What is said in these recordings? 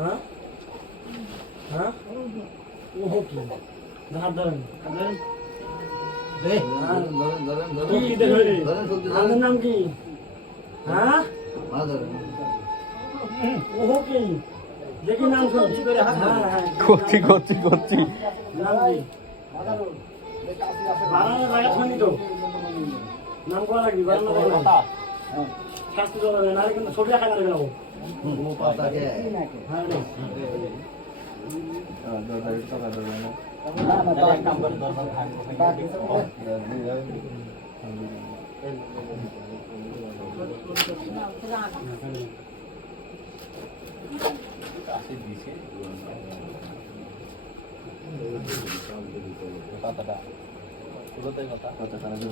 হ্যাঁ হ্যাঁ ও কি ধার ধরেন আপনার নাম কি? হ্যাঁ ও কি দেখি নাম শুনছি করছি করছি করছি নাম কি? বানানো জায়গা শুনি তো নাম করা লাগবে বানানো করা লাগবে শাস্তি দেওয়া যাবে না কিন্তু ছবি আঁকা যাবে না ও হ্যাঁ কথাটা পুরোটাই কথা কথা সারাদিন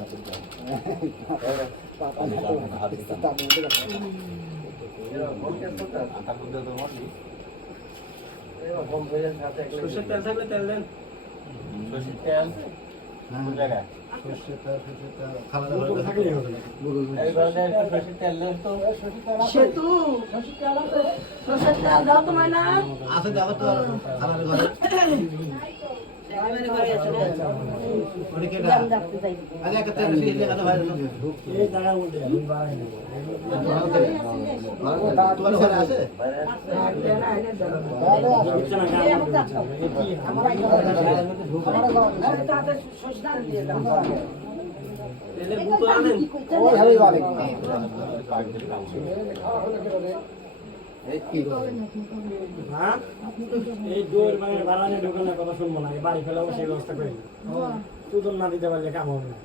সরষের তেল থাকলে তেল দেন সরষের তেল কোন জায়গায় সেতু সরষের তেল দাও তোমার না আছে যাবো তো আমার ঘরে আগে একটা তেল দিয়ে কথা ভাই এই জায়গা বলতে আমি বাড়াই না তোমার ঘরে আছে বুঝছে না তেলের বোতল আনেন হ্যাঁ এই দোর মানে বাড়ানো ঢোকানোর কথা শুনবো না বাড়ি ফেলাবো সেই ব্যবস্থা করি তুদন না দিতে পারলে কাম হবে না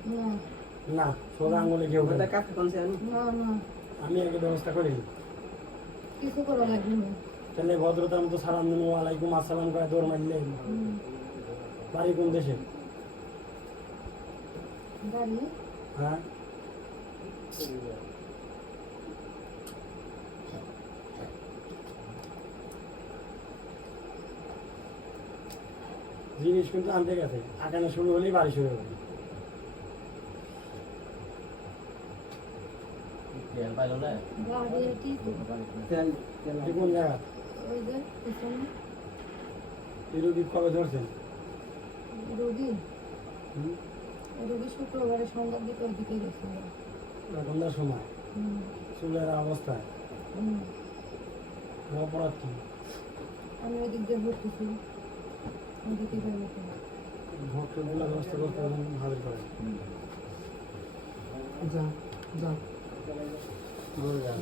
না সোজা আঙুলে কেউ আমি আগে ব্যবস্থা করি কিছু করা লাগবে না তাহলে ভদ্রতার মতো সালাম দিন ওয়ালাইকুম আসসালাম করে দৌড় মারলে বাড়ি কোন দেশে বাড়ি হ্যাঁ জিনিস কিন্তু আনতে গেছে আঁকানো শুরু হলেই বাড়ি শুরু হবে বাড়ি কি কোন জায়গা ওই যে পিছনে এই রোগী কবে ধরছেন রোগী রোগী শুক্রবারে সন্ধ্যার দিকে ওই দিকে গেছিল সন্ধ্যার সময় চুলের অবস্থায় অপরাধ কি আমি ওই দিক দিয়ে ঘুরতেছি ওই দিকে যাবো ভক্তগুলো ব্যবস্থা করতে হাজির করেন যা যা বলে যান